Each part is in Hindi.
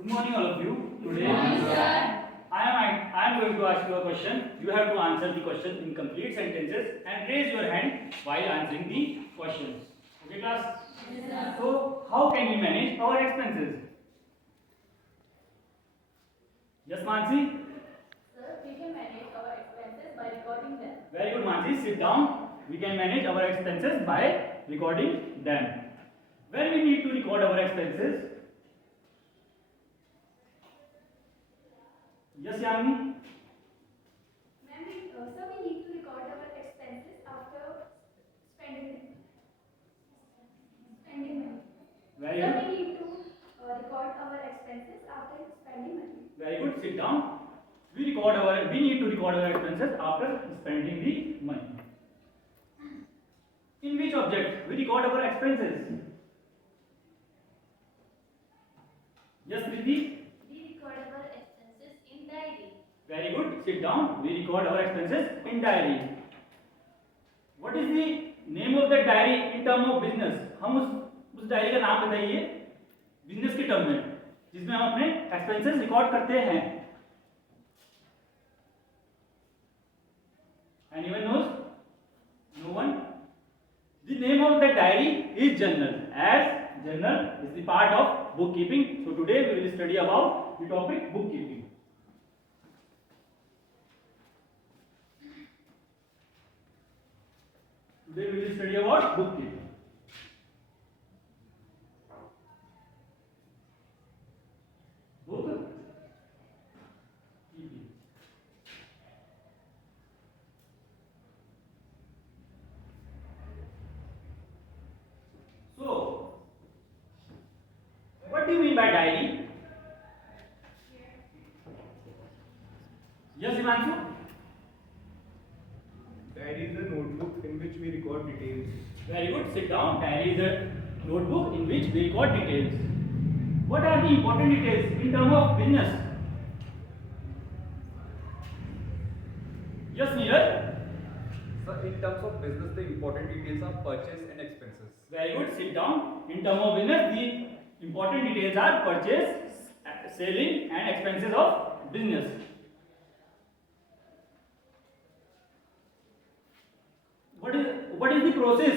Good morning, all of you. Today, Morning, sir. I am going to ask you a question. You have to answer the question in complete sentences and raise your hand while answering the questions. Okay, class? Yes, sir. So, how can we manage our expenses? Yes, Mansi? Sir, we can manage our expenses by recording them. Very good, Mansi. Sit down. We can manage our expenses by recording them. When we need to record our expenses? Yes, Yamini? Sir, we need to record our expenses after spending money. Very Sir, good. we need to record our expenses after spending money. Very good. Sit down. We need to record our expenses after spending the money. In which object we record our expenses? Yes, Preeti. We record our expenses in diary. Very good. Sit down. We record our expenses in diary. What is the name of that diary in term of business? हम उस डायरी का नाम बताइए बिजनेस के टर्म में जिसमें हम अपने एक्सपेंसेस रिकॉर्ड करते हैं. Anyone knows? No one? The name of the diary is journal, as journal is the part of bookkeeping. So today we will study about the topic bookkeeping. Today we will study about bookkeeping. Bookkeeping. So, what do you mean by diary? Yes, Himanshu? Diary is a notebook in which we record details. Very good. Sit down. Diary is a notebook in which we record details. What are the important details in terms of business? Yes, Neeraj? So, in terms of business, the important details are purchase and expenses. Very good. Sit down. In terms of business, the important details are purchase, selling, and expenses of business. What is the process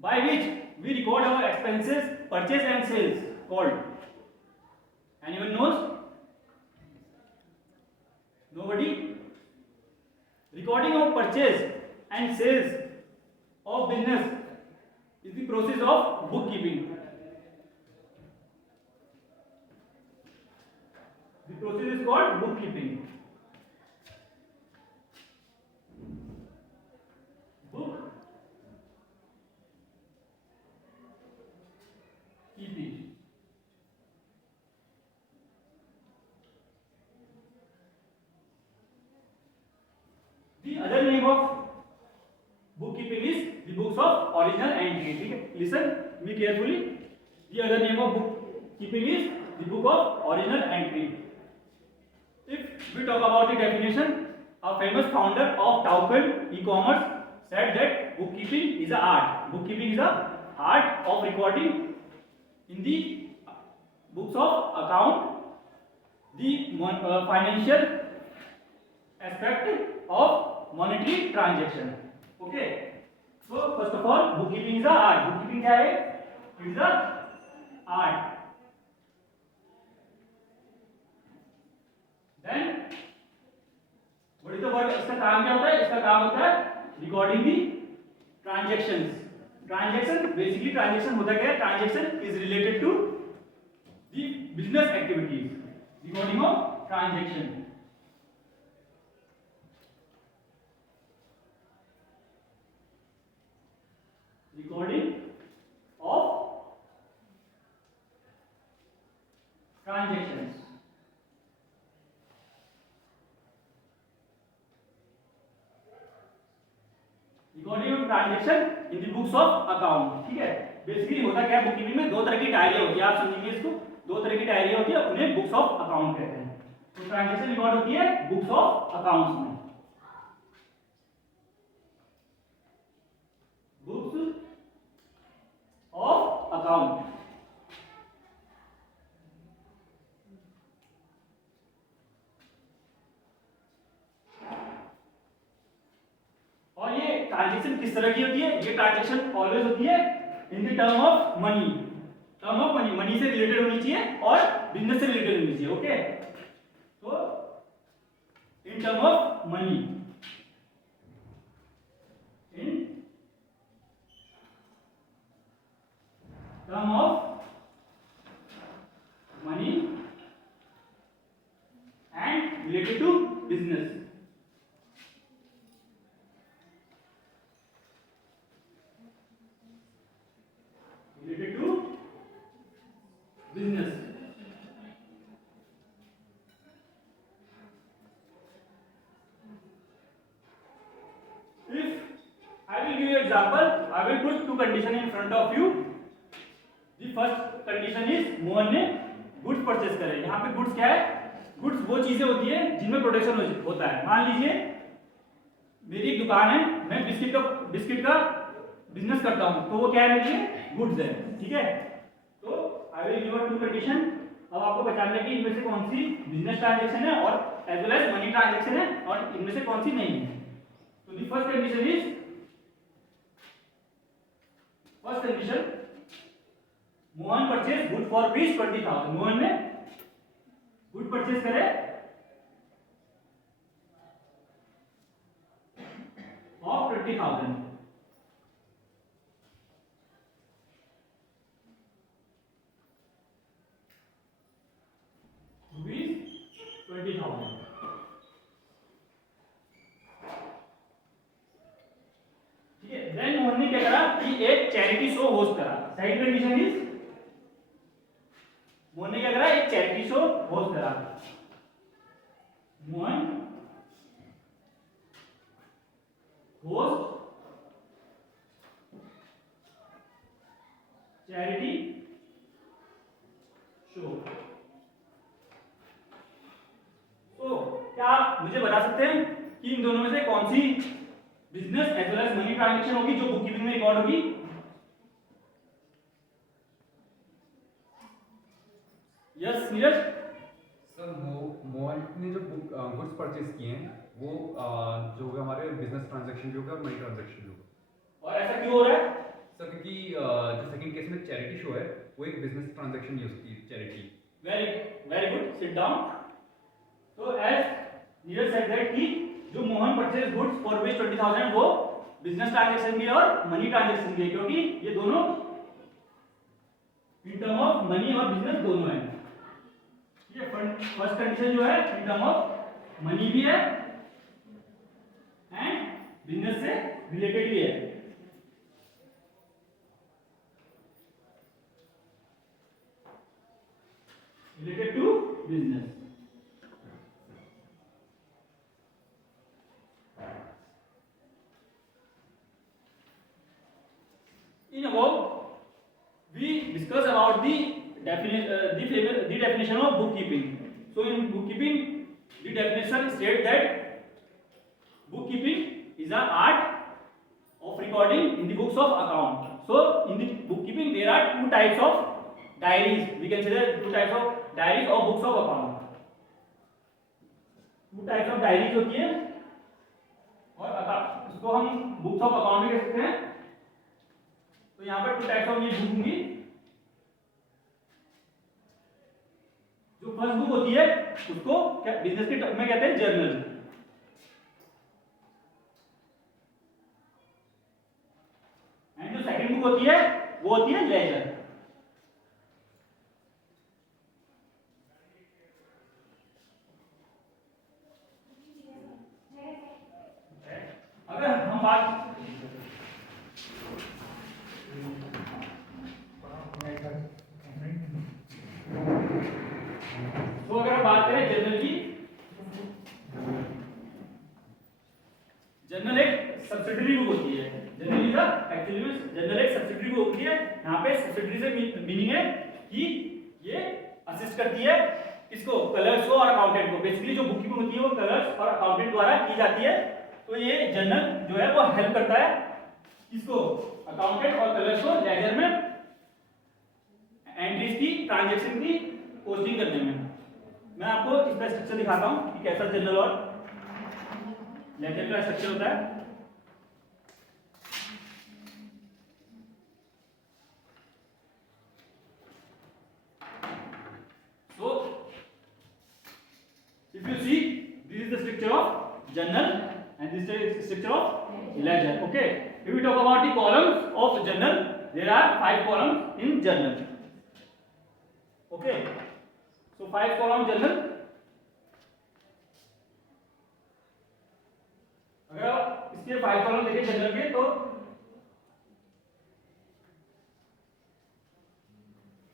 by which we record our expenses, purchase and sales called? Anyone knows? Nobody? Recording of purchase and sales of business is the process of bookkeeping. The process is called bookkeeping. Bookkeeping. The other name of bookkeeping is the books of original entry. Listen me carefully. The other name of bookkeeping is the book of original entry. If we talk about the definition, a famous founder of Tauken e-commerce said that bookkeeping is an art. Bookkeeping is an art of recording in the books of account the financial aspect of monetary transaction. Okay. So first of all, bookkeeping is an art. Bookkeeping क्या है? It is an art. Then what is the word? इसका काम क्या होता है? इसका काम होता है recording the transactions. Transaction basically transaction होता क्या है? Transaction is related to the business activities. Recording of transaction. Recording of transactions. Recording of transaction in the books of account. ठीक है. बेसिकली होता क्या है बुककीपिंग में? दो तरह की डायरी होती है. आप समझिए इसको. दो तरह की डायरी होती है, उन्हें बुक्स ऑफ अकाउंट कहते हैं. तो ट्रांजेक्शन रिकॉर्ड होती है बुक्स ऑफ अकाउंट्स में. Books of account. किस तरह की होती है? ये ट्रांजैक्शन ऑलवेज होती है in the term of money, term of money, money से रिलेटेड होनी चाहिए और बिजनेस से रिलेटेड होनी चाहिए। ओके, तो in term of money, in term of money and related to business. Related to business. If I will give you example, I will put two condition in front of you. The first condition is Mohan ने गुड्स परचेस करे। यहाँ पे गुड्स क्या है? गुड्स वो चीजें होती है जिनमें प्रोडक्शन होता है। मान लीजिए मेरी एक दुकान है, मैं बिस्किट का बिजनेस करता हूँ, तो वो क्या है मेरे लिए? गुड्स है। ठीक है, तो I will give two condition. अब आपको पहचानना है कि इनमें से कौन सी बिजनेस ट्रांजैक्शन है और as well as money transaction है और इनमें से कौन सी नहीं है। तो the first condition is, first condition, Mohan purchase good for rupees 20,000। Mohan ने गुड परचेज करे ऑफ 20,000। ठीक है, देन मोहन ने क्या करा कि एक चैरिटी शो होस्ट करा। सेकंड कंडीशन इज, मोहन ने क्या करा? एक चैरिटी शो होस्ट करा। Mohan host charity show. तो क्या आप मुझे बता सकते हैं कि इन दोनों में से कौन सी business as well as money transaction होगी जो बुक कीपिंग में रिकॉर्ड होगी? यस नीरज। सर मोहन ने जो गुड्स परचेज किए हैं वो जो हमारे बिजनेस ट्रांजैक्शन भी होगा और मनी ट्रांजैक्शन भी होगा। और ऐसा क्यों हो रहा है? सर क्योंकि जो सेकंड केस में चैरिटी शो है वो एक बिजनेस ट्रांजैक्शन यूज की charity. Very good, sit down. तो एज नीरज सेड दैट कि जो Mohan purchase goods for rupees 20,000 वो बिजनेस ट्रांजैक्शन भी है और मनी ट्रांजैक्शन भी है, क्योंकि ये दोनों इन टर्म ऑफ मनी और बिजनेस दोनों है। ठीक है, फर्स्ट कंडीशन जो है इन टर्म ऑफ मनी भी है एंड बिजनेस से रिलेटेड भी है। Related to business. In above, we discuss about the definition of bookkeeping. So in bookkeeping, the definition states that bookkeeping is an art of recording in the books of account. So in the bookkeeping, there are two types of diaries. We can say that two types of diaries or books of account. Two types of diaries होती है और उसको हम books of account भी कह सकते हैं। तो यहाँ पर टू टाइप्स ऑफ ये बुक होंगी। जो फर्स्ट बुक होती है उसको क्या बिजनेस के टर्म में कहते हैं? जर्नल। एंड जो सेकंड बुक होती है वो होती है लेजर। अगर हम बात तो अगर हम बात करें जर्नल की, जर्नल एक सब्सिडरी बुक होती है। जर्नल इज एक्चुअली में जर्नल एक सब्सिडरी बुक होती है। यहाँ पे सब्सिडरी से मीनिंग है कि ये असिस्ट करती है इसको, कलर्स को और अकाउंटेंट को। बेसिकली जो बुक कीपिंग होती है वो कलर्स और अकाउंटेंट द्वारा की जाती है। तो ये जर्नल जो है वो हेल्प करता है इसको, अकाउंटेंट और कलर्स को लेजर में एंट्रीज की, ट्रांजैक्शन की पोस्टिंग करने में। मैं आपको इसका स्ट्रक्चर दिखाता हूं कि कैसा जर्नल और लेजर का स्ट्रक्चर होता है। journal, and this is structure of ledger. Okay, if we talk about the columns of journal, there are 5 columns in journal. Okay, so 5 column journal. अगर आप इसके 5 कॉलम देखें जनरल के, तो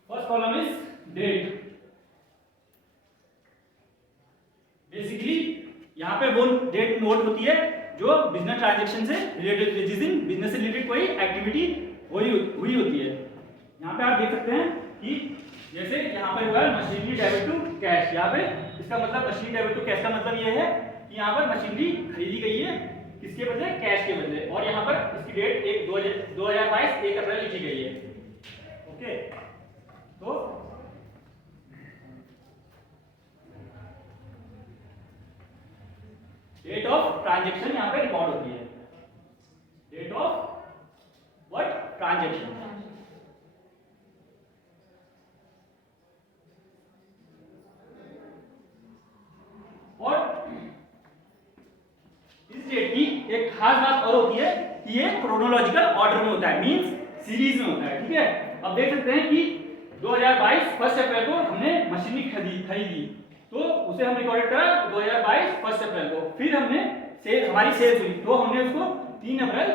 first column is date. Basically यहाँ पे वो डेट नोट होती है जो बिजनेस ट्रांजैक्शन से रिलेटेड, जिस दिन बिजनेस से रिलेटेड कोई एक्टिविटी हुई होती है. यहाँ पे आप देख सकते हैं कि जैसे यहाँ पर हुआ है मशीनरी डेबिट टू कैश. यहाँ पे इसका मतलब मशीनरी डेबिट टू कैश का मतलब ये है कि यहाँ पर मशीनरी खरीदी गई है किसके बदले, कैश के बदले, और यहाँ पर इसकी डेट 2022 1 अप्रैल लिखी गई है. ओके, तो डेट ऑफ ट्रांजैक्शन यहाँ पे रिकॉर्ड होती है. Date of what, transaction. और इस डेट की एक खास बात और होती है कि ये क्रोनोलॉजिकल ऑर्डर में होता है, मींस सीरीज में होता है. ठीक है, अब देख सकते हैं कि 2022 1 अप्रैल को हमने मशीनरी खरीदी, तो उसे हम रिकॉर्ड करा 2022 1 अप्रैल को. फिर हमने हमारी सेल्स हुई, तो हमने उसको 3 अप्रैल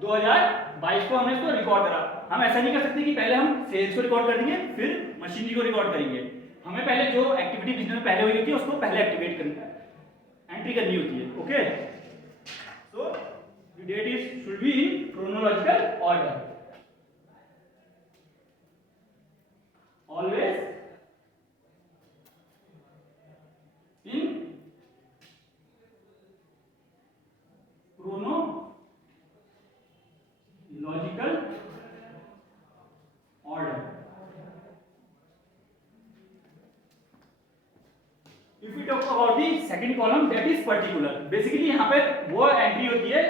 2022 को हमने उसको रिकॉर्ड करा. हम ऐसा नहीं कर सकते कि पहले हम सेल्स को रिकॉर्ड कर देंगे फिर मशीनरी को रिकॉर्ड करेंगे. हमें पहले जो एक्टिविटी बिजनेस में पहले हुई होती है उसको पहले एक्टिवेट करनी, एंट्री करनी होती है. Okay, so the date is should be in chronological order. Always in chronological order. If we talk about the second column, that is particular. Basically यहाँ पे वो एंट्री होती है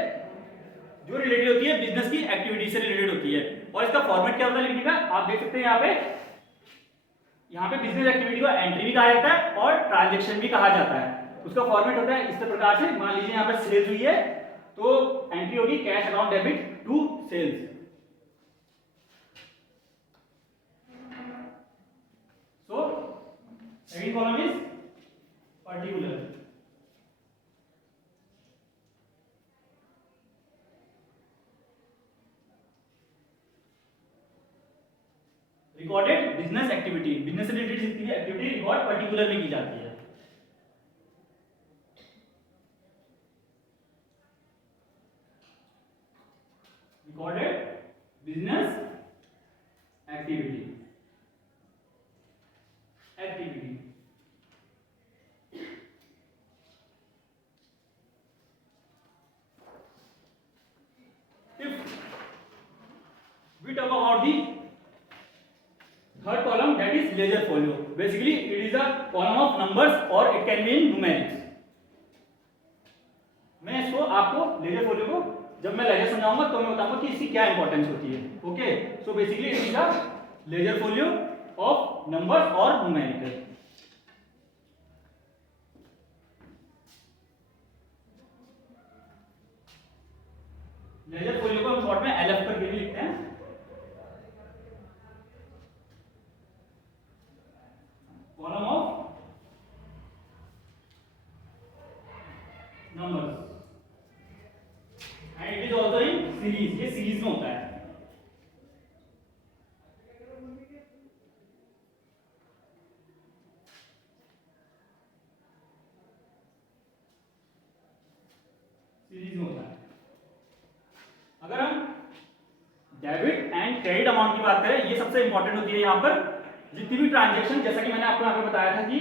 जो रिलेटेड होती है बिजनेस की एक्टिविटी से रिलेटेड होती है. और इसका फॉर्मेट क्या होता है लिखने का, आप देख सकते हैं यहाँ पे बिजनेस एक्टिविटी को एंट्री भी कहा जाता है और ट्रांजैक्शन भी कहा जाता है. उसका फॉर्मेट होता है इस प्रकार से. मान लीजिए यहाँ पे सेल्स हुई है तो एंट्री होगी cash account debit to sales. So second column is particular. Recorded business activity, business से रिलेटेड जितनी भी एक्टिविटी रिकॉर्ड पर्टिकुलर में की जाती है. Recorded business activity. We talk about the third column, that is ledger folio. Basically it is a column of numbers or it can be in numerics. मैं इसको आपको लेजर फोलियो को जब मैं लेजर समझाऊंगा तो मैं बताऊंगा कि इसकी क्या इंपॉर्टेंस होती है. Okay, so basically it is a ledger folio of numbers और न्यूमेरिकल. लेजर फोलियो को हम शॉर्ट में एलएफ करके भी लिखते हैं. Column of numbers and it is also in series. ये सीरीज में होता है. सीरीज में होता है. अगर हम डेबिट एंड क्रेडिट अमाउंट की बात करें, ये सबसे इंपॉर्टेंट होती है. यहाँ पर जितनी भी ट्रांजैक्शन, जैसा कि मैंने आपको यहाँ पे बताया था कि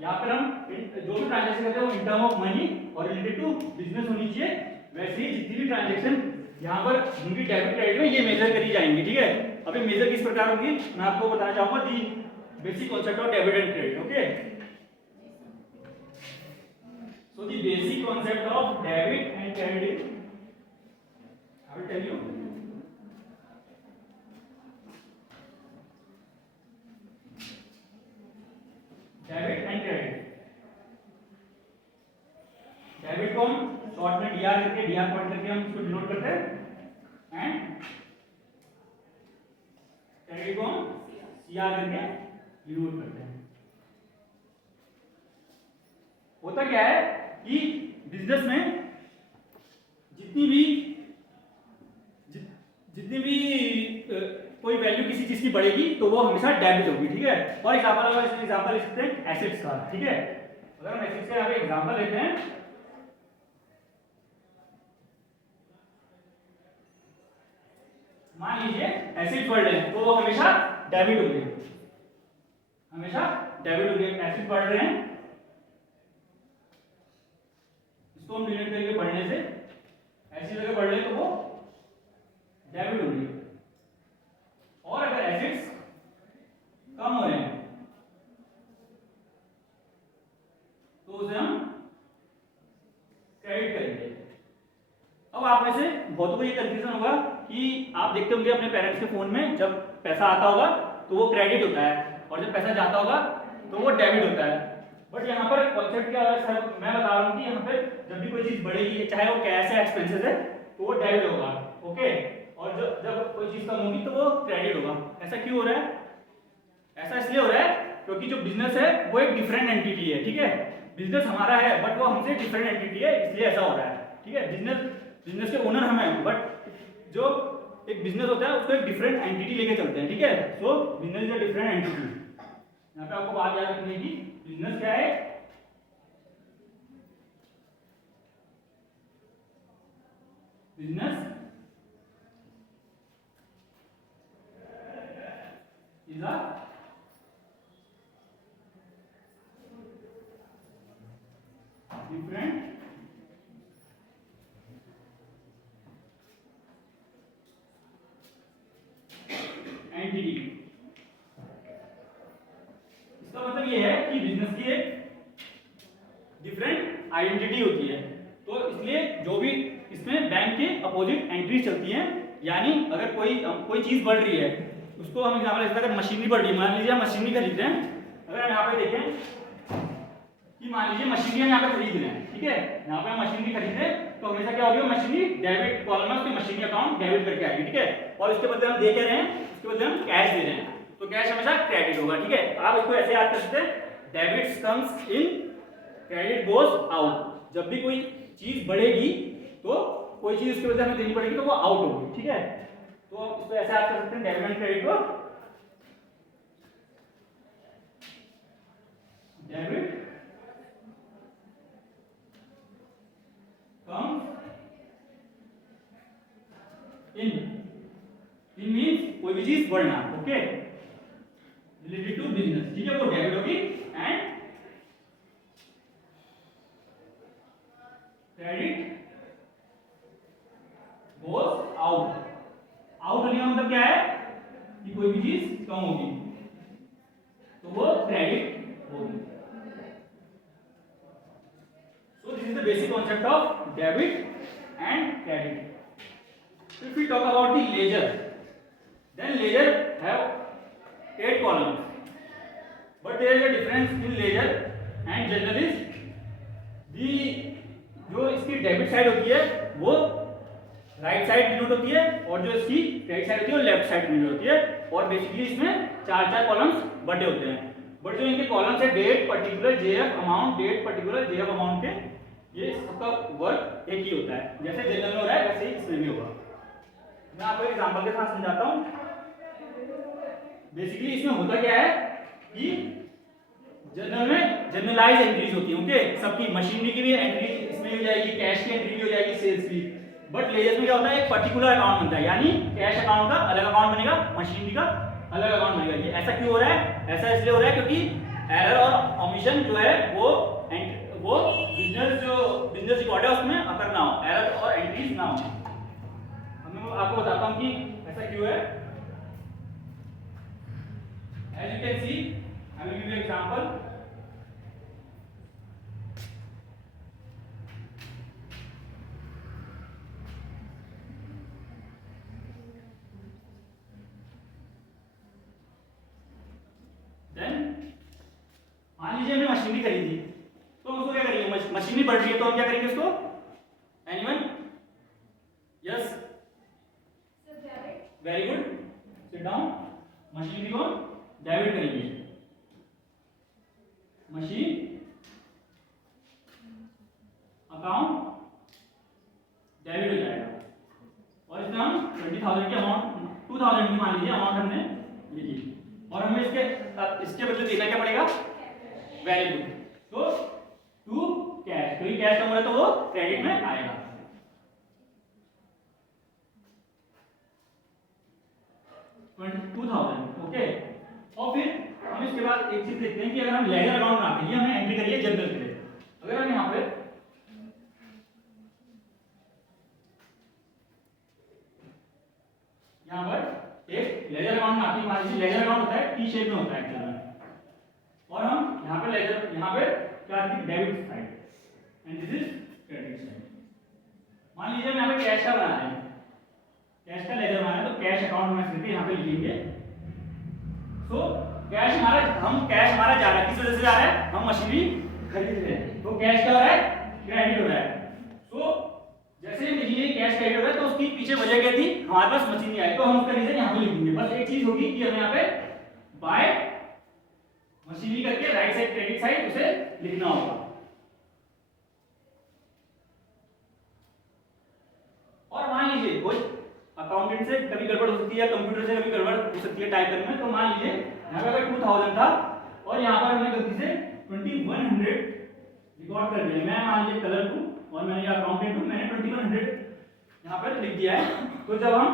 यहाँ पर हम जो भी ट्रांजैक्शन करते हैं वो इन टर्म ऑफ मनी और रिलेटेड टू बिजनेस होनी चाहिए. वैसे ही जितनी भी ट्रांजैक्शन यहाँ पर होंगी डेबिट क्रेडिट में, ये मेजर करी जाएंगी. ठीक है, अब ये मेजर किस प्रकार होगी मैं आपको बताना चाहूंगा. The basic concept of debit and credit. Okay, so the basic concept of debit and credit I will tell you. Debit and credit. Debit को हम डीआर पॉइंट करके हम इसको डिनोट करते हैं एंड क्रेडिट को हम सीआर करके डिनोट करते हैं। होता क्या है कि बिजनेस में जितनी भी कोई वैल्यू किसी चीज की बढ़ेगी तो वो हमेशा डेबिट होगी, ठीक है। फॉर एग्जांपल अगर इसमें एग्जांपल ले सकते हैं एसेट्स का, ठीक है। अगर हम एसेट्स का यहाँ पे एग्जांपल लेते हैं, मान लीजिए एसेट्स बढ़ रहे हैं तो वो हमेशा डेबिट होंगे, हमेशा डेबिट होंगे। एसेट्स बढ़ रहे हैं, इसको हम डिनोट करेंगे बढ़ने से, ऐसी जगह बढ़ रहे हैं तो वो डेबिट होंगे। और अगर एसेट्स कम हो रहे हैं तो उसे हम क्रेडिट करेंगे। अब आप में से बहुतों को ये कंफ्यूजन होगा कि आप देखते होंगे अपने पेरेंट्स के फोन में जब पैसा आता होगा तो वो क्रेडिट होता है और जब पैसा जाता होगा तो वो डेबिट होता है। बट यहाँ पर कॉन्सेप्ट क्या है सर, मैं बता रहा हूँ कि यहाँ पे जब भी कोई चीज बढ़ेगी चाहे वो कैश है एक्सपेंसेस है तो वो डेबिट होगा, ओके। और जब कोई चीज कम होगी तो वो क्रेडिट होगा। ऐसा क्यों हो रहा है? ऐसा इसलिए हो रहा है क्योंकि जो बिजनेस है वो एक डिफरेंट एंटिटी है, ठीक है। बिजनेस हमारा है बट वो हमसे डिफरेंट एंटिटी है, इसलिए ऐसा हो रहा है, ठीक है। बिजनेस के ओनर हम हैं बट जो एक बिजनेस होता है उसको एक डिफरेंट एंटिटी लेके चलते हैं, ठीक है। सो business is a different entity. यहाँ पे आपको बात याद रखनी है कि बिजनेस क्या है, business is a different entity. इसका मतलब ये है कि बिजनेस की एक डिफरेंट आइडेंटिटी होती है। तो इसलिए जो भी इसमें बैंक के अपोजिट एंट्रीज चलती हैं, यानी अगर कोई चीज बढ़ रही है उसको हम एग्जांपल लेते हैं। अगर मशीनरी बढ़ रही है, मान लीजिए हम मशीनरी खरीद रहे हैं, अगर हम यहाँ पे देखें कि मान लीजिए मशीनरी हम यहाँ पे खरीद रहे हैं, ठीक है। यहाँ पे हम मशीनरी खरीद रहे हैं तो हमेशा क्या होगी, मशीनरी डेबिट कॉलम में उसकी मशीनरी अकाउंट डेबिट करके आएगी, ठीक है। और इसके बदले हम दे क्या रहे हैं, इसके बदले हम कैश दे रहे हैं तो कैश हमेशा क्रेडिट होगा, ठीक है। आप इसको ऐसे याद कर सकते हैं, debits comes in credit goes out. जब भी कोई चीज बढ़ेगी तो कोई चीज उसके बदले हमें देनी पड़ेगी तो वो आउट होगी, ठीक है। तो इसको ऐसे याद कर सकते हैं, डेबिट एंड क्रेडिट को डेबिट comes in means कोई भी चीज बढ़ना, ओके, रिलेटेड टू बिजनेस, ठीक है। वो डेबिट होगी and credit goes out. Out होने का मतलब क्या है कि कोई भी चीज कम होगी तो वो क्रेडिट होगी। So this is the basic concept of debit and credit. If we talk about the ledger, then ledger have 8 columns. But there is a difference in ledger and journal is the जो इसकी डेबिट साइड होती है वो राइट साइड डिनोट होती है और जो इसकी क्रेडिट साइड होती है वो लेफ्ट साइड डिनोट होती है। और बेसिकली इसमें 4 कॉलम्स बटे होते हैं। बट जो इनके कॉलम्स है date particular JF amount, date particular JF amount के, ये सबका वर्क एक ही होता है। जैसे जनरल में हो रहा है वैसे ही इसमें भी होगा। मैं आपको एक एग्जांपल के साथ समझाता हूँ। बेसिकली इसमें होता क्या है कि जनरल में जनरलाइज एंट्रीज होती है, ओके। सबकी मशीनरी की भी एंट्री इसमें हो जाएगी, कैश की एंट्री भी हो जाएगी, सेल्स की। बट लेजर में क्या होता है, एक पर्टिकुलर अकाउंट बनता है, यानी कैश अकाउंट का अलग अकाउंट बनेगा, मशीनरी का अलग अकाउंट बनेगा। ये ऐसा क्यों हो रहा है? ऐसा इसलिए हो रहा है क्योंकि एरर और ओमिशन जो है वो बिजनेस रिकॉर्ड है उसमें अकर ना हो, एरर और एंट्रीज ना हो। मैं आपको बताता हूं कि ऐसा क्यों है। As you can see, I will give you example. मान लीजिए हमने मशीनरी खरीदी तो हम उसको क्या करेंगे, मशीनरी बढ़ रही है तो हम क्या करेंगे, उसको एनीवन डेबिट करेंगे, मशीन अकाउंट डेबिट हो जाएगा। और इसमें हम 20,000 की अमाउंट 2,000 की मान लीजिए अमाउंट हमने लिखी, और हमें इसके बदले देना क्या पड़ेगा, वैल्यू। तो टू कैश, क्योंकि कैश कम हो रहा है तो वो क्रेडिट में आएगा। ओके। और फिर हम इसके बाद एक चीज देखते हैं कि अगर हम लेजर अकाउंट बनाते हैं, ये हमने एंट्री करी है जनरल के लिए। अगर हम यहाँ पे एक लेजर अकाउंट बनाते हैं, मान लीजिए लेजर अकाउंट होता है टी शेप में होता है एक्चुअली में, और हम यहाँ पे लेजर, यहाँ पे क्या आती है, debit side and this is credit side. मान लीजिए हम यहाँ पे कैश का बनाना है, कैश का लेजर बनाना है, तो कैश अकाउंट में करके यहाँ पे लिखेंगे। सो कैश हमारा जा रहा है, किस वजह से जा रहा है, हम मशीनरी खरीद रहे हैं, तो कैश क्या हो रहा है, क्रेडिट हो रहा है। सो जैसे ही मशीनरी कैश क्रेडिट हो रहा है, तो उसकी पीछे वजह क्या थी, हमारे पास मशीन नहीं आई, तो हम उसका रीजन यहाँ पे लिखेंगे। बस एक चीज होगी कि हमें यहाँ पे बाय मशीनरी करके राइट साइड क्रेडिट साइड उसे लिखना होगा। और मान लीजिए कोई अकाउंटेंट से कभी गड़बड़ हो सकती है, कंप्यूटर से कभी गड़बड़ हो सकती है टाइप करने में, तो मान लीजिए यहाँ पे अगर 2000 था और यहाँ पर हमने गलती से 2100 रिकॉर्ड कर दिया, मैं मान लीजिए कलर हूँ और मैंने ये अकाउंटेंट हूँ, मैंने 2100 यहाँ पर लिख दिया है। तो जब हम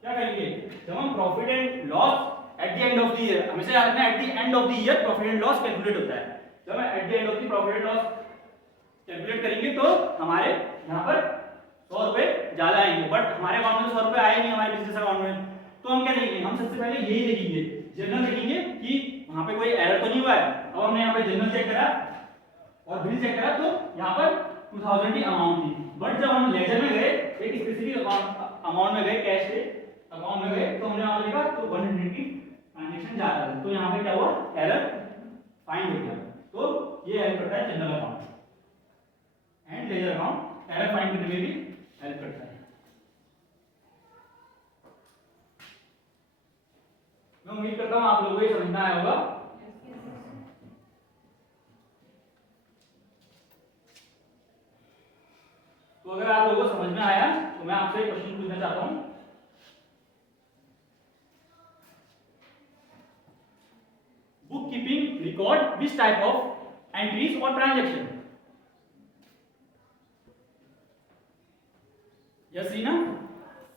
क्या करेंगे, जब हम profit and loss at the end of the year, हमेशा याद रखना at the end of the year profit and loss calculate होता है। जब हम at the end of the profit and loss calculate करेंगे तो हमारे यहाँ पर 100 रुपए ज्यादा आएंगे, बट हमारे अकाउंट में 100 रुपए आए नहीं हमारे बिजनेस अकाउंट में। तो हम क्या देखेंगे, हम सबसे पहले यही देखेंगे, जनरल देखेंगे कि वहां पे कोई एरर तो नहीं हुआ है। अब हमने यहाँ पे जनरल चेक करा और बिल चेक करा, तो यहाँ पर 2000 की अमाउंट थी, बट जब हम लेजर में गए, एक स्पेसिफिक अमाउंट में गए, कैश के अकाउंट में गए, तो हमने यहाँ पर लिखा तो 100 की ट्रांजेक्शन ज्यादा है, तो यहाँ पे क्या हुआ, एरर फाइंड हो गया। तो ये हेल्प करता है general account and ledger account, error find करने में भी हेल्प करता है। मैं उम्मीद करता हूं आप लोगों को ये समझना आया होगा। तो अगर आप लोगों को समझ में आया तो मैं आपसे एक क्वेश्चन पूछना चाहता हूं। Book keeping record which type of entries और transaction? Yes, Reena?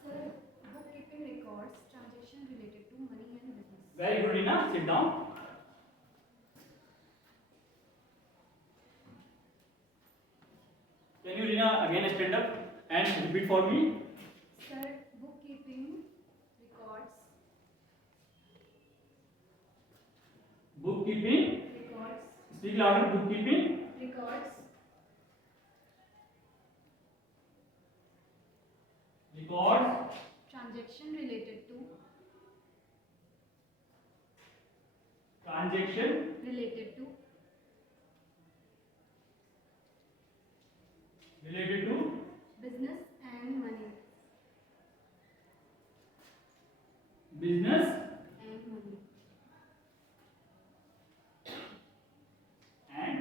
Sir, bookkeeping records transaction related to money and business. Very good, Reena. Sit down. Can you, Reena, again stand up and repeat for me? Sir, bookkeeping records Bookkeeping. records Speak louder. Bookkeeping. records Records transaction related to transaction related to business and money business and money. and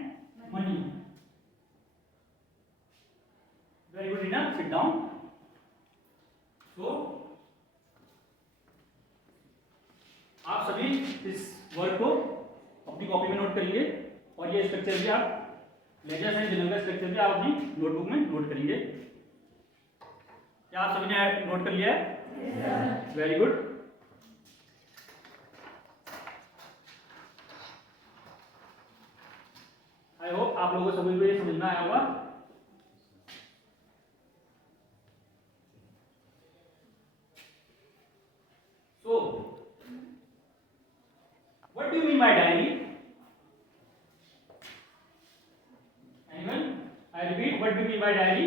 money. Very good, Reena. Sit down. So, आप सभी इस वर्ड को अपनी कॉपी में नोट करेंगे और ये स्ट्रक्चर भी आप लेजर एंड जनरल का स्ट्रक्चर भी आप अपनी नोटबुक में नोट करेंगे। क्या आप सभी ने नोट कर लिया है? Very good. आई होप आप लोगों को सभी को ये समझ में आया होगा। So, what do you mean by diary? Anyone? I repeat, what do you mean by diary?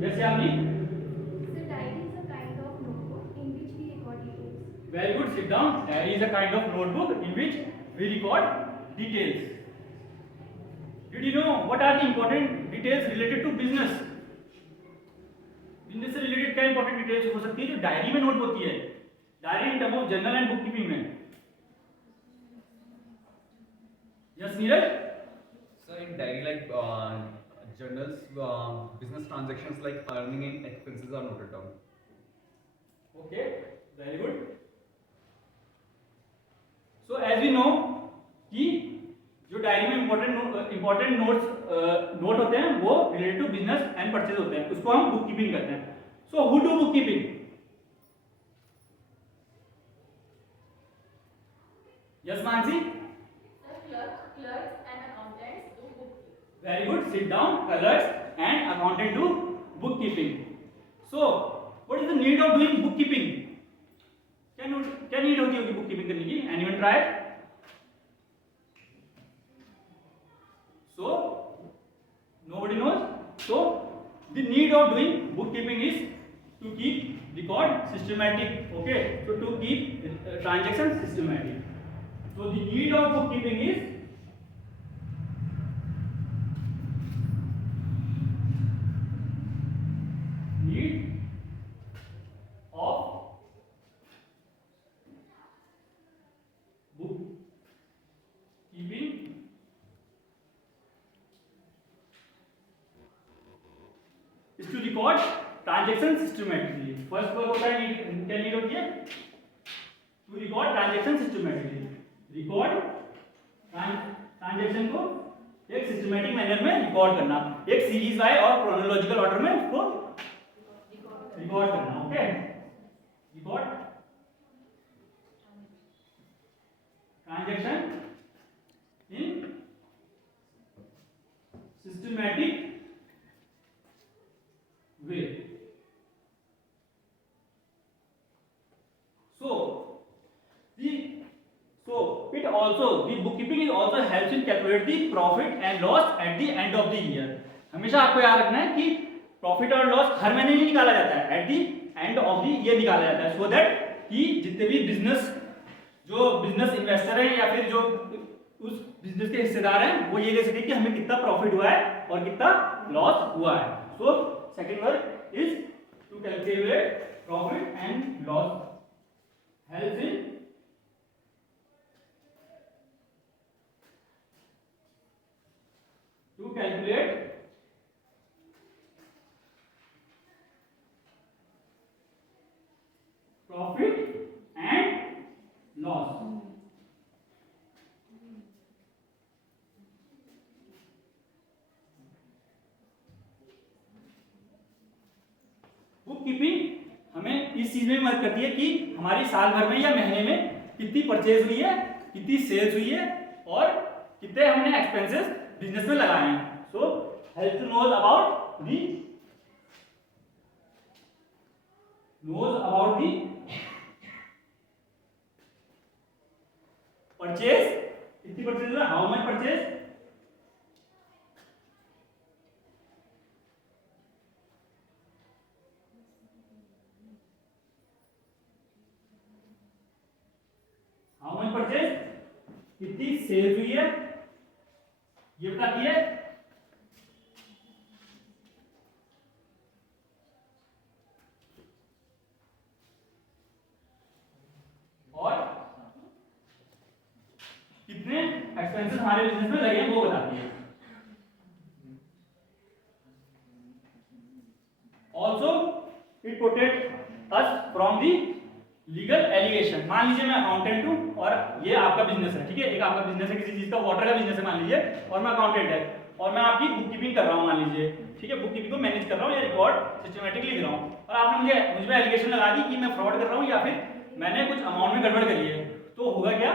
Yes, Yamini? So diary is a kind of notebook in which we record details. Very good. Sit down. Diary is a kind of notebook in which we record details. Did you know what are the important details related to business? क्या इंपॉर्टेंट डिटेल्स हो सकती है जो डायरी में नोट होती है, diary in term of journal and bookkeeping में। Yes Neeraj? Sir, in diary like journals, business transactions like earning and expenses are noted down. Okay, very good. So as we know कि जो डायरी में इंपॉर्टेंट नोट होते हैं वो related to business and purchase होते हैं, उसको हम बुक कीपिंग करते हैं। So who do book keeping? Yes Mansi? Sir, clerks and accountants do bookkeeping. Very good. Sit down. Clerks and accountant do bookkeeping. So, what is the need of doing bookkeeping? क्या नीड होती होगी bookkeeping करने की? Anyone try? So, nobody knows. So, the need of doing bookkeeping is to keep record systematic. Okay. So, to keep transactions systematic. So, the need of bookkeeping is need of bookkeeping is to record transaction systematically. First word होता है क्या नीड होती है? To record transaction systematically, record transaction को एक सिस्टमेटिक मैनर में रिकॉर्ड करना, एक सीरीज वाइज और क्रोनोलॉजिकल ऑर्डर में उसको रिकॉर्ड करना। Okay, record transaction in systematic way. It also, the bookkeeping is also helps in calculate the profit and loss at the end of the year. हमेशा आपको याद रखना है कि प्रॉफिट और लॉस हर महीने नहीं निकाला जाता है, at the end of the year निकाला जाता है, सो दैट कि जितने भी बिजनेस इन्वेस्टर हैं या फिर जो उस बिजनेस के हिस्सेदार हैं वो ये देख सके कि हमें कितना प्रॉफिट हुआ है और कितना लॉस हुआ है। So second word is to calculate profit and loss, helps in to calculate profit and loss. बुक कीपिंग हमें इस चीज में मदद करती है कि हमारी साल भर में या महीने में कितनी परचेज हुई है, कितनी सेल्स हुई है और कितने हमने एक्सपेंसेस बिजनेस में लगाए हैं। So help to knows about the purchase, कितनी परचेज हुआ, how much purchase, how much purchase, कितनी सेल्स हुई है ये बताती है, और कितने एक्सपेंसेस हमारे बिजनेस में लगे हैं वो बताती है। Also it protect us from the legal allegation. मान लीजिए मैं अकाउंटेंट हूं और ये आपका बिजनेस है, ठीक है, एक आपका बिजनेस है, किसी चीज का वाटर का बिजनेस है मान लीजिए, और मैं अकाउंटेंट है और मैं आपकी बुक कीपिंग कर रहा हूं मान लीजिए, ठीक है, बुक कीपिंग को मैनेज कर रहा हूं या रिकॉर्ड सिस्टमेटिकली लिख रहा हूं, और आपने मुझ पे एलिगेशन लगा दी कि मैं फ्रॉड कर रहा हूं या फिर मैंने कुछ अमाउंट में गड़बड़ करी है, तो होगा क्या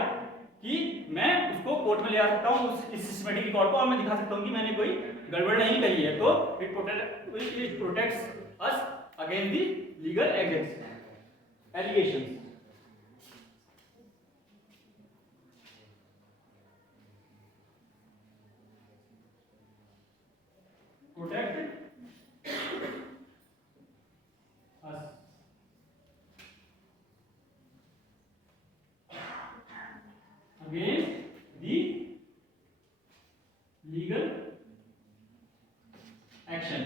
कि मैं उसको कोर्ट में ले आ सकता हूं इस सिस्टमेटिक रिकॉर्ड को, और मैं दिखा सकता हूं कि मैंने कोई गड़बड़ नहीं करी है। तो it protects us against the legal allegations. Protect us against the legal action.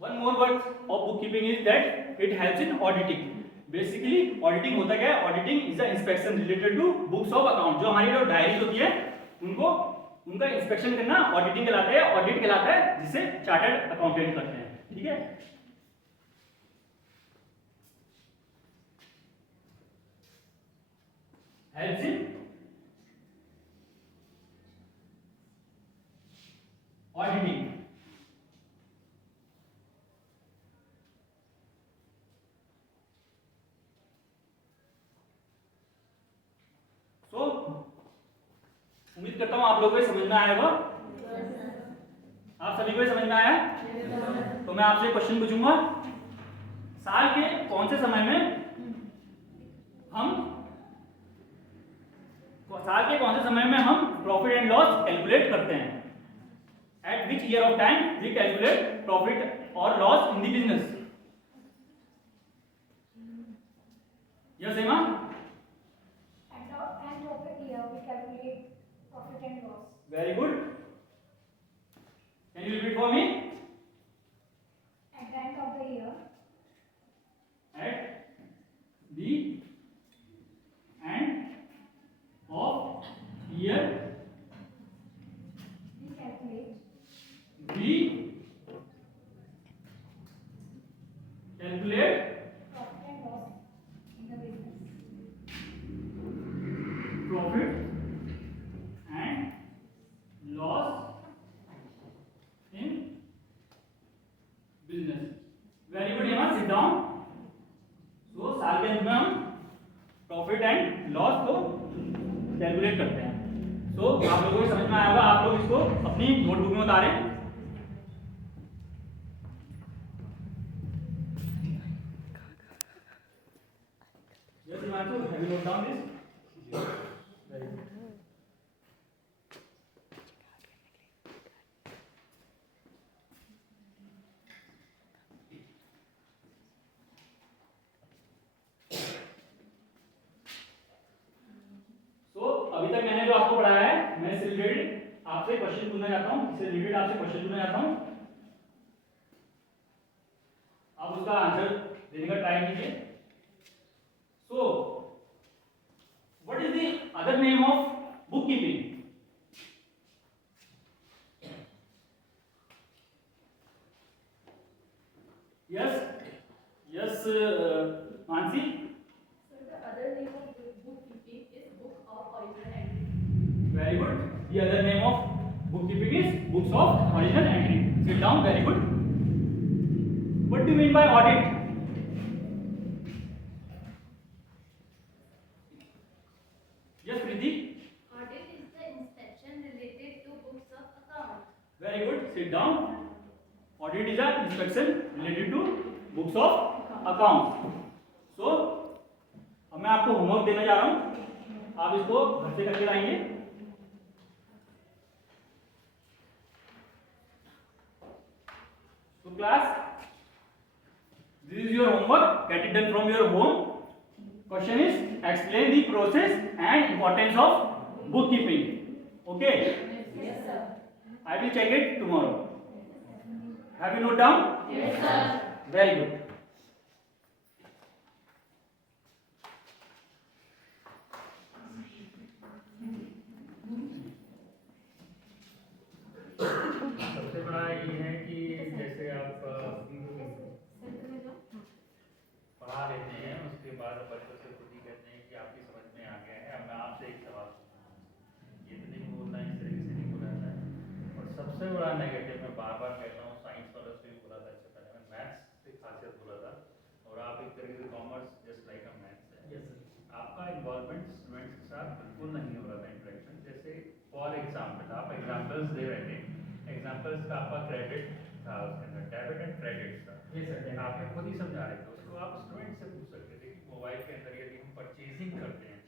One more word of bookkeeping is that it helps in auditing. Basically auditing होता क्या है? Auditing is the inspection related to books of account. जो हमारी जो डायरीज होती है उनको उनका इंस्पेक्शन करना ऑडिटिंग कहलाता है, ऑडिट कहलाता है, जिसे चार्टर्ड अकाउंटेंट करते हैं. ठीक है. Helps in auditing. So उम्मीद करता हूं आप लोगों को समझ में आया होगा. आप सभी को समझ में आया? तो मैं आपसे क्वेश्चन पूछूंगा. साल के कौन से समय में हम प्रॉफिट एंड लॉस कैलकुलेट करते हैं? At which year of time we calculate profit और loss in the business? Yes Emma? End of the year, we calculate profit and loss. Very good. Can you repeat for me? At the end of the year, At the end of year, we calculate we calculate profit and loss in the business. profit and loss in business. Very good. यहाँ sit down. So साल के अंत में हम प्रॉफिट एंड लॉस को कैलकुलेट करते हैं. So आप लोगों को समझ में आया होगा. आप लोग इसको अपनी नोटबुक में उतारें. Yes, Himanshu, have you noted down this? Very good. So, अभी तक मैंने जो आपको पढ़ाया है, मैं इससे रिलेटेड आपसे क्वेश्चन पूछना चाहता हूँ. इससे रिलेटेड आपसे क्वेश्चन पूछना चाहता हूँ. आप उसका आंसर देने का ट्राई कीजिए. So, what is the other name of bookkeeping? Yes, yes, Mansi. So the other name of bookkeeping is book of original entry. Very good. The other name of bookkeeping is books of original entry. Sit down. Very good. What do you mean by audit? Yes, Preeti. Audit is the inspection related to books of account. Very good. Sit down. Audit is an inspection related to books of account. So, अब मैं आपको होमवर्क देने जा रहा हूँ. आप इसको घर से करके लाएंगे. So class, this is your homework. Get it done from your home. Question is explain the process and importance of bookkeeping. Okay. Yes, sir. I will check it tomorrow. Have you noted down? Yes, sir. Very good. सबसे बड़ा ये है कि जैसे आप पढ़ा लेते हैं उसके बाद बच्चों से खुद ही कहते हैं कि आपकी समझ में आ गया है. अब मैं आपसे एक सवाल पूछता हूँ. ये तो नहीं बोलना है, इस तरीके से नहीं बोला जाता है. और सबसे बड़ा नेगेटिव मैं बार बार कहता हूँ, साइंस वालों से भी बोला था, इससे पहले मैं मैथ्स से खासियत बोला था. और आप एक तरीके से कॉमर्स जस्ट लाइक अ मैथ्स है. आपका इन्वॉल्वमेंट स्टूडेंट्स के साथ बिल्कुल नहीं हो रहा था इंटरेक्शन. जैसे फॉर एग्जाम्पल आप एग्जाम्पल्स दे रहे थे. एग्जाम्पल्स का आपका क्रेडिट था, उसके अंदर डेबिट एंड क्रेडिट था. आपने खुद ही समझा रहे थे. उसको आप स्टूडेंट से पूछ सकते थे कि मोबाइल के अंदर यदि हम परचेजिंग करते हैं,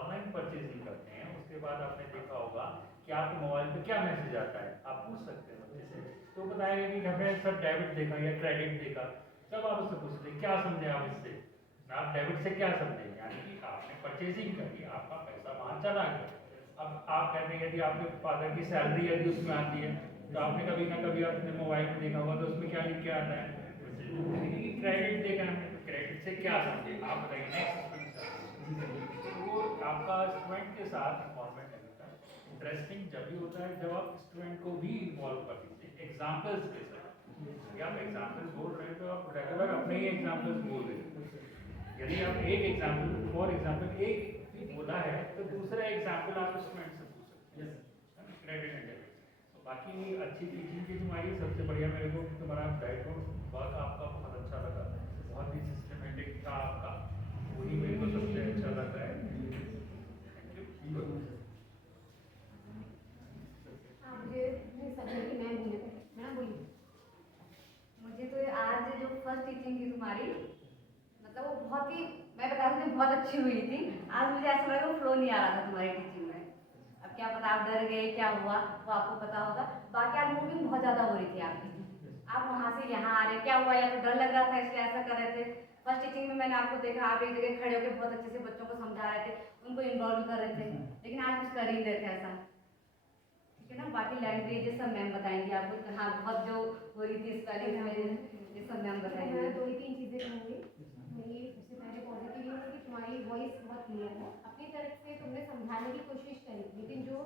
ऑनलाइन परचेजिंग करते हैं, उसके बाद आपने देखा होगा कि आपके मोबाइल पे क्या मैसेज आता है. आप पूछ सकते हैं बच्चे से, तो बताएगा कि हमें सर डेबिट देखा या क्रेडिट देखा. तब आप उससे पूछते क्या समझे आप इससे. आप डेबिट से क्या समझे, यानी कि आपने परचेजिंग करी, आपका पैसा वहाँ चला गया. अब आप कहते हैं यदि आपके फादर की सैलरी यदि उसमें आती है तो आपने कभी ना कभी अपने मोबाइल में देखा होगा, तो उसमें क्या लिख के आता है, क्रेडिट देखा है, क्रेडिट से क्या समझे आप बताइए। नेक्स्ट, वो आपका स्टूडेंट के साथ इन्वॉल्वमेंट लगता है। इंटरेस्टिंग जब भी होता है जब आप स्टूडेंट को भी इन्वॉल्व कर दीजिए एग्जाम्पल्स के साथ। या आप एग्जाम्पल्स बोल रहे हैं तो आप रेगुलर अपने ही एग्जाम्पल्स बोल रहे हैं। यदि आप एक एग्जाम्पल फॉर एग्जाम्पल एक बोला है तो दूसरा एग्जाम्पल आप स्टूडेंट से पूछ सकते हैं, क्रेडिट एंड डेबिट। तो बाकी अच्छी टीचिंग की तुम्हारी सबसे बढ़िया मेरे को तुम्हारा बैकग्राउंड वर्क आपका बहुत अच्छा लगा, बहुत ही सिस्टमेटिक था आपका, वही मेरे को सबसे अच्छा लगा है। Thank you. हाँ, मुझे नहीं समझ कि मैं बोले मैडम बोलिए। मुझे तो आज जो फर्स्ट टीचिंग थी तुम्हारी, मतलब वो बहुत ही, मैं बता सकती हूँ बहुत अच्छी हुई थी। आज मुझे ऐसा लगा वो फ्लो नहीं आ रहा था तुम्हारी टीचिंग में। अब क्या पता आप डर गए, क्या हुआ वो आपको पता होगा। बाकी आज मूविंग बहुत ज़्यादा हो रही थी आपकी, आप वहाँ से यहाँ आ रहे, क्या हुआ, या तो डर लग रहा था इसलिए ऐसा कर रहे थे। फर्स्ट टीचिंग में मैंने आपको देखा, आप एक जगह खड़े होकर बहुत अच्छे से बच्चों को समझा रहे थे, उनको इन्वॉल्व कर रहे थे, लेकिन आज कुछ कर ही रहे थे ऐसा, ठीक है ना। बाकी लैंग्वेज सब मैम बताएंगे आपको। हाँ, बहुत जो हो रही थी स्पेलिंग में, ये सब मैम बताएंगे। मैं 2 ही 3 चीज़ें कहूँगी। मेरी सबसे पहले पॉजिटिव ये है कि तुम्हारी वॉइस बहुत क्लियर है, अपनी तरफ से तुमने समझाने की कोशिश करी, लेकिन जो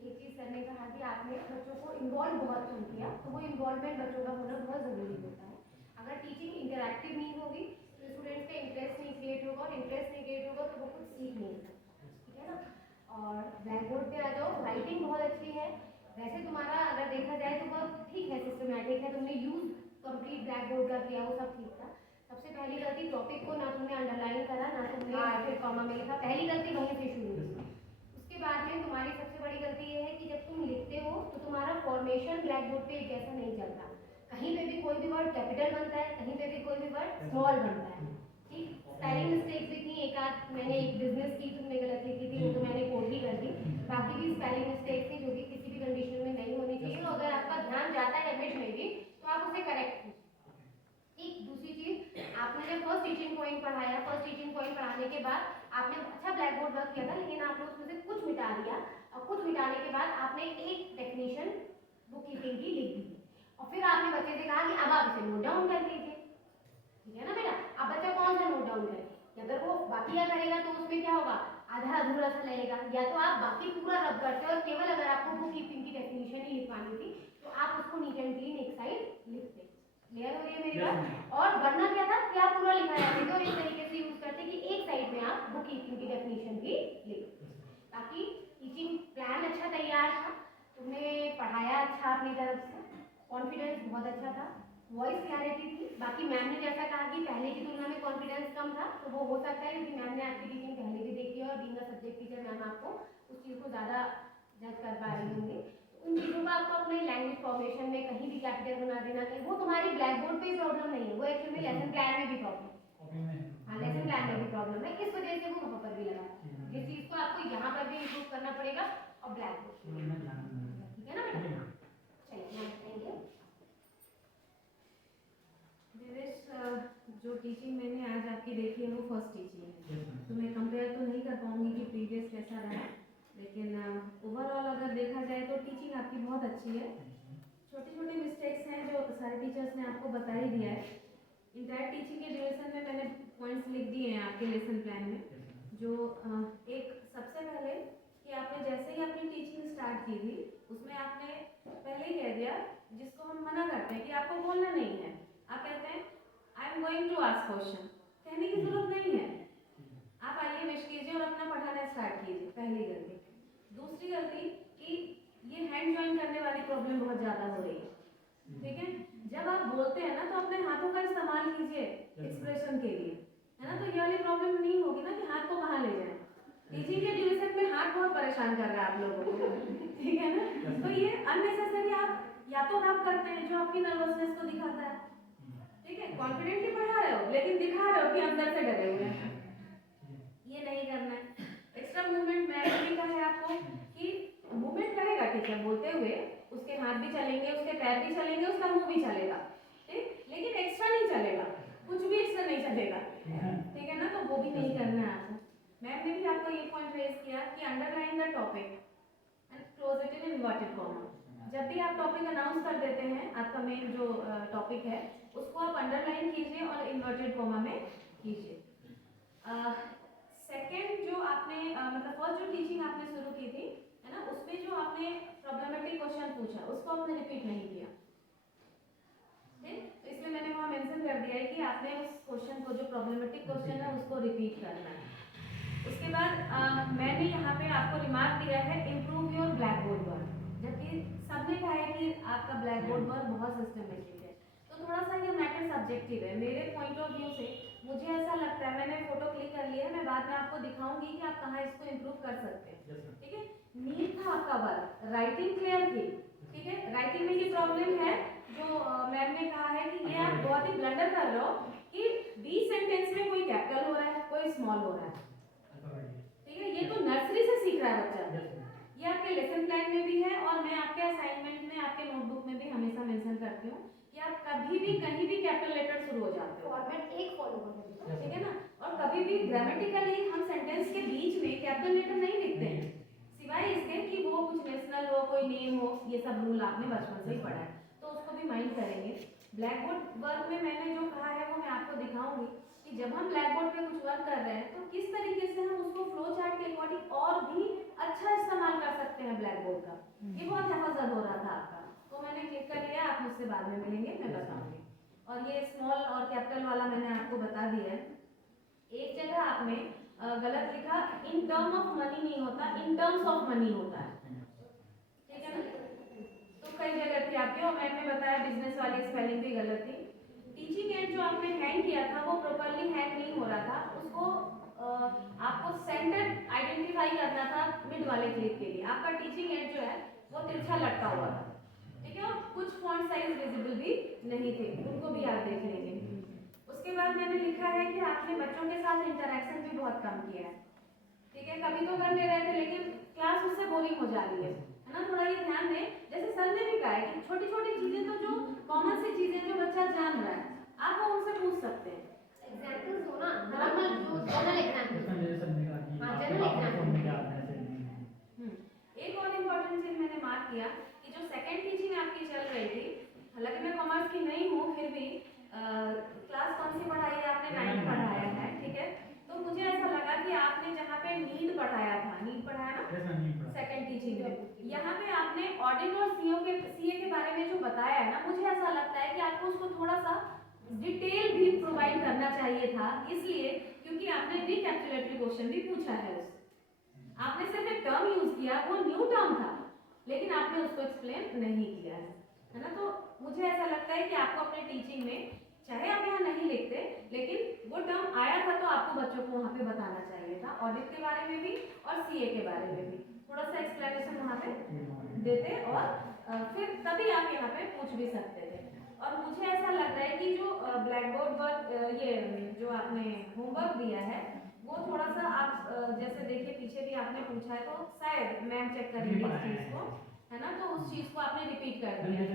एक चीज़ सर ने कहा कि आपने बच्चों को इन्वॉल्व बहुत कम किया, तो वो इन्वॉल्वमेंट बच्चों का होना बहुत ज़रूरी होता है। अगर टीचिंग इंटरैक्टिव नहीं होगी तो स्टूडेंट्स का इंटरेस्ट नहीं क्रिएट होगा, और इंटरेस्ट नहीं क्रिएट होगा तो वो कुछ सीख नहीं सकता, ठीक है ना। और ब्लैक बोर्ड पे आ जाओ, राइटिंग बहुत अच्छी है। वैसे तुम्हारा अगर देखा जाए तो बहुत ठीक है, सिस्टमैटिक है, तुमने यूज़ कंप्लीट ब्लैक बोर्ड का किया, वो सब ठीक था। सबसे पहली गलती, टॉपिक को ना तुमने अंडरलाइन करा, ना तुमने फिर कॉमा में लिखा, पहली गलती वहीं से शुरू हुई। उसके बाद में तुम्हारी सबसे बड़ी गलती ये है कि जब तुम लिखते हो तो तुम्हारा फॉर्मेशन ब्लैक बोर्ड पे एक ऐसा नहीं चलता, कहीं पे भी कोई भी वर्ड कैपिटल बनता है, कहीं पे भी कोई भी वर्ड स्मॉल बनता है, ठीक। स्पेलिंग मिस्टेक्स भी थी, एक आध मैंने एक बिजनेस की तुमने गलत लिखी थी, वो तो मैंने कोड भी कर दी। बाकी भी स्पेलिंग मिस्टेक्स थी जो कि किसी भी कंडीशन में नहीं होनी चाहिए, और अगर आपका ध्यान जाता है इमेज में भी तो आप उसे करेक्ट कीजिए, ठीक। दूसरी चीज, आपने जब फर्स्ट टीचिंग पॉइंट पढ़ाया, फर्स्ट टीचिंग पॉइंट पढ़ाने के बाद आपने अच्छा ब्लैक बोर्ड वर्क किया था, लेकिन आपने उसमें से कुछ मिटा दिया, और कुछ मिटाने के बाद आपने एक डेफिनेशन बुक कीपिंग की लिख दी, और फिर आपने बच्चे से कहा कि अब आप इसे नोट डाउन कर लीजिए, ठीक है ना बेटा। अब बच्चा कौन सा नोट डाउन करे, कि अगर वो बाकी का करेगा तो उसमें क्या होगा, आधा अधूरा सा लगेगा। या तो आप बाकी पूरा रब करते हो और केवल अगर आपको बुक कीपिंग की डेफिनेशन ही लिखवानी थी तो आप उसको नीट एंड क्लीन एक साइड लिखते। क्लियर हो रही है मेरी बात। और वरना क्या था कि आप पूरा लिखा जाते थे और इस तरीके से यूज करते कि एक साइड में आप बुक कीपिंग की डेफिनेशन भी लिख। बाकी टीचिंग प्लान अच्छा तैयार था, तुमने पढ़ाया अच्छा अपनी तरफ से, कॉन्फिडेंस बहुत अच्छा था, वॉइस क्लैरिटी थी। बाकी मैम ने जैसा कहा कि पहले की तुलना में कॉन्फिडेंस कम था, तो वो हो सकता है क्योंकि मैम ने आपकी टीचिंग पहले भी देखी है और being a subject teacher ma'am आपको उस चीज़ को ज़्यादा जज कर पा रही होंगी। उन चीज़ों का आपको अपने लैंग्वेज फॉर्मेशन में कहीं भी कैपिटल बना देना चाहिए, वो तुम्हारी ब्लैक बोर्ड पे प्रॉब्लम नहीं है, वो एक्चुअली में लेसन प्लान में भी प्रॉब्लम है। हाँ, लेसन प्लान में भी प्रॉब्लम है, इस वजह से वो वहाँ पर भी लगा। जिस चीज़ को आपको यहाँ पर भी इम्प्रूव करना पड़ेगा और ब्लैक बोर्ड, ठीक है ना बेटा। चलिए, थैंक यू। जो टीचिंग मैंने आज आपकी देखी है वो फर्स्ट टीचिंग है, तो मैं कंपेयर तो नहीं कर पाऊंगी कि प्रीवियस कैसा रहा, लेकिन ओवरऑल अगर देखा जाए तो टीचिंग आपकी बहुत अच्छी है। छोटे छोटे मिस्टेक्स हैं जो सारे टीचर्स ने आपको बता ही दिया है। इंटायर टीचिंग के ड्यूरेशन में मैंने पॉइंट्स लिख दिए हैं आपके लेसन प्लान में। जो एक सबसे पहले कि आपने जैसे ही अपनी टीचिंग स्टार्ट की थी उसमें आपने पहले ही कह दिया, जिसको हम मना करते हैं कि आपको बोलना नहीं है, आप कहते हैं I am going to ask question, कहने की जरूरत नहीं है, आप आइए विश कीजिए और अपना पढ़ाना स्टार्ट कीजिए, पहली गलती। दूसरी गलती कि ये हैंड ज्वाइन करने वाली प्रॉब्लम बहुत ज़्यादा हो रही है, ठीक है। जब आप बोलते हैं ना तो अपने हाथों का इस्तेमाल कीजिए एक्सप्रेशन के लिए, है ना, तो ये वाली प्रॉब्लम नहीं होगी ना कि हाथ को कहाँ ले जाए। टीचिंग के ड्यूरेशन में हाथ बहुत परेशान कर रहा है आप लोगों को, ठीक है ना। तो ये अननेसेसरी आप या तो रब करते हैं जो आपकी नर्वसनेस को दिखाता है, ठीक है, कॉन्फिडेंटली पढ़ा रहे हो लेकिन दिखा रहे हो कि अंदर से डरे हुए हैं, ये नहीं करना है। एक्स्ट्रा मूवमेंट मैंने भी कहा है आपको कि मूवमेंट करेगा टीचर बोलते हुए, उसके हाथ भी चलेंगे, उसके पैर भी चलेंगे, उसका मुंह भी चलेगा, ठीक, लेकिन एक्स्ट्रा नहीं चलेगा, कुछ भी एक्स्ट्रा नहीं चलेगा, ठीक है ना, तो वो भी नहीं करना है आपको। मैम ने भी आपको ये पॉइंट रेज किया कि underline the topic and close it in inverted comma, जब भी आप टॉपिक अनाउंस कर देते हैं, आपका मेन जो टॉपिक है उसको आप अंडरलाइन कीजिए और इन्वर्टेड कॉमा में कीजिए। सेकंड जो आपने मतलब फर्स्ट जो टीचिंग आपने शुरू की थी है ना, उसमें जो आपने प्रॉब्लमेटिक क्वेश्चन पूछा उसको आपने रिपीट नहीं किया, ठीक? तो इसलिए मैंने वहाँ मेंशन कर दिया है कि आपने उस क्वेश्चन को, जो प्रॉब्लमेटिक क्वेश्चन है, उसको रिपीट करना है। उसके बाद मैंने यहाँ पे आपको रिमार्क दिया है improve your black board work, जबकि सबने कहा है कि आपका ब्लैक बोर्ड वर्क बहुत सिस्टमेटिक है, तो थोड़ा सा ये मैटर सब्जेक्टिव है। मेरे पॉइंट ऑफ व्यू से मुझे ऐसा लगता है, मैंने फोटो क्लिक कर लिया है, मैं बाद में आपको दिखाऊंगी कि आप कहाँ इसको इम्प्रूव कर सकते हैं, ठीक है। नीट था आपका वर्क, राइटिंग क्लियर थी, ठीक है। राइटिंग में ये प्रॉब्लम है जो मैम ने कहा है कि ये आप बहुत ही ब्लंडर कर रहे हो कि 20 सेंटेंस में कोई कैपिटल हो रहा है, कोई स्मॉल हो रहा है, ठीक है। ये तो नर्सरी से सीख रहा है बच्चा, ये आपके लेसन प्लान में भी है और मैं आपके असाइनमेंट में, आपके नोटबुक में भी हमेशा मेंशन करती हूँ कि आप कभी भी कहीं भी कैपिटल लेटर शुरू हो जाते हो, फॉर्मेट एक फॉलो करें, ठीक है ना। और कभी भी ग्रामेटिकली हम सेंटेंस के बीच में कैपिटल लेटर नहीं लिखते हैं, सिवाय इसके कि वो कुछ नेशनल हो, कोई नेम हो, ये सब रूल आपने बचपन से ही पढ़ा है, तो उसको भी माइंड करेंगे। ब्लैक बोर्ड वर्क में मैंने जो कहा है वो मैं आपको दिखाऊंगी कि जब हम ब्लैक बोर्ड पे कुछ वर्क कर रहे हैं तो किस तरीके से हम उसको फ्लो चार्ट के अकॉर्डिंग और भी अच्छा इस्तेमाल कर सकते हैं ब्लैक बोर्ड का। ये बहुत हेफाजत हो रहा था आपका, तो मैंने क्लिक कर लिया, आप मुझसे बाद में मिलेंगे, मैं बताऊंगी। और ये स्मॉल और कैपिटल वाला मैंने आपको बता दिया है। एक जगह आपने गलत लिखा, इन टर्म ऑफ मनी नहीं होता, इन टर्म्स ऑफ मनी होता है, ठीक है ना। तो कई जगह थी आपकी, और मैंने बताया बिजनेस वाली स्पेलिंग भी गलत थी। टीचिंग एड जो आपने हैंग किया था वो प्रॉपर्ली हैंग नहीं हो रहा था, उसको आपको सेंटर आइडेंटिफाई करना था मिड वाले क्लिक के लिए। आपका टीचिंग एड जो है वो तिरछा लटका हुआ था, ठीक है, और कुछ फॉन्ट साइज विजिबल भी नहीं थे, उनको भी आप देख लेंगे। उसके बाद मैंने लिखा है कि आपने बच्चों के साथ इंटरेक्शन भी बहुत कम किया है, ठीक है। कभी तो कर ले रहे थे लेकिन क्लास उससे बोरिंग हो जा रही है ना, थोड़ा ये ध्यान दें। जैसे सर ने भी कहा है कि छोटी छोटी चीजें तो जो कॉमन सी चीजें जो बच्चा जान रहा है आप वो उनसे पूछ सकते हैं। एग्जाम्पल्स दो ना, नॉर्मल जो जनरल एग्जाम्पल। हाँ, जनरल एग्जाम्पल। एक और इम्पोर्टेंट चीज मैंने मार्क किया कि जो सेकंड टीचिंग आपकी चल रही थी, हालांकि मैं कॉमर्स की नहीं हूँ, फिर भी क्लास कौन सी पढ़ाई है आपने? 9 पढ़ाया है, ठीक है। तो मुझे ऐसा लगा कि आपने जहाँ पे नीड पढ़ाया था, नीड पढ़ाया ना सेकंड टीचिंग में, यहाँ पे आपने ऑडिट और सीए के बारे में जो बताया है ना, मुझे ऐसा लगता है कि आपको उसको थोड़ा सा डिटेल भी प्रोवाइड करना चाहिए था, इसलिए क्योंकि आपने रिकैप्चुलेटरी क्वेश्चन भी पूछा है उससे। आपने सिर्फ एक टर्म यूज किया, वो न्यू टर्म था, लेकिन आपने उसको एक्सप्लेन नहीं किया है ना। तो मुझे ऐसा लगता है कि आपको अपने टीचिंग में, चाहे आप यहाँ नहीं लिखते, लेकिन वो टर्म आया था तो आपको बच्चों को वहाँ पे बताना चाहिए था, ऑडिट के बारे में भी और सीए के बारे में भी थोड़ा सा एक्सप्लेनेशन वहाँ पे देते, और फिर तभी आप यहाँ पे पूछ भी सकते थे। और मुझे ऐसा लग रहा है कि जो ब्लैक बोर्ड वर्क, ये जो आपने होमवर्क दिया है, वो थोड़ा सा आप जैसे देखिए पीछे भी आपने पूछा है, तो शायद मैम चेक करेंगे इस चीज़ को, है ना। तो उस चीज़ को आपने रिपीट कर दिया है।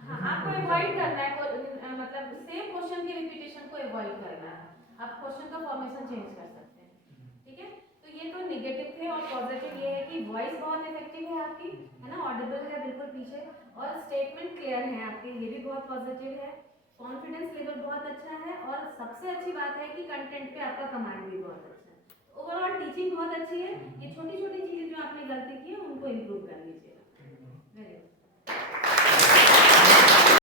हाँ, आपको अवॉइड करना है, मतलब सेम क्वेश्चन की रिपीटेशन को अवॉइड करना है। आप क्वेश्चन का फॉर्मेशन चेंज कर सकते हैं, ठीक है। तो ये तो नेगेटिव थे, और पॉजिटिव ये है कि वॉइस बहुत इफेक्टिव है आपकी, है ना, ऑडिबल है बिल्कुल पीछे, और स्टेटमेंट क्लियर है आपके, ये भी बहुत पॉजिटिव है। कॉन्फिडेंस लेवल बहुत अच्छा है, और सबसे अच्छी बात है कि कंटेंट पे आपका कमांड भी बहुत अच्छा है। ओवरऑल टीचिंग बहुत अच्छी है। ये छोटी छोटी चीज़ें जो आपने गलती की है उनको इम्प्रूव करना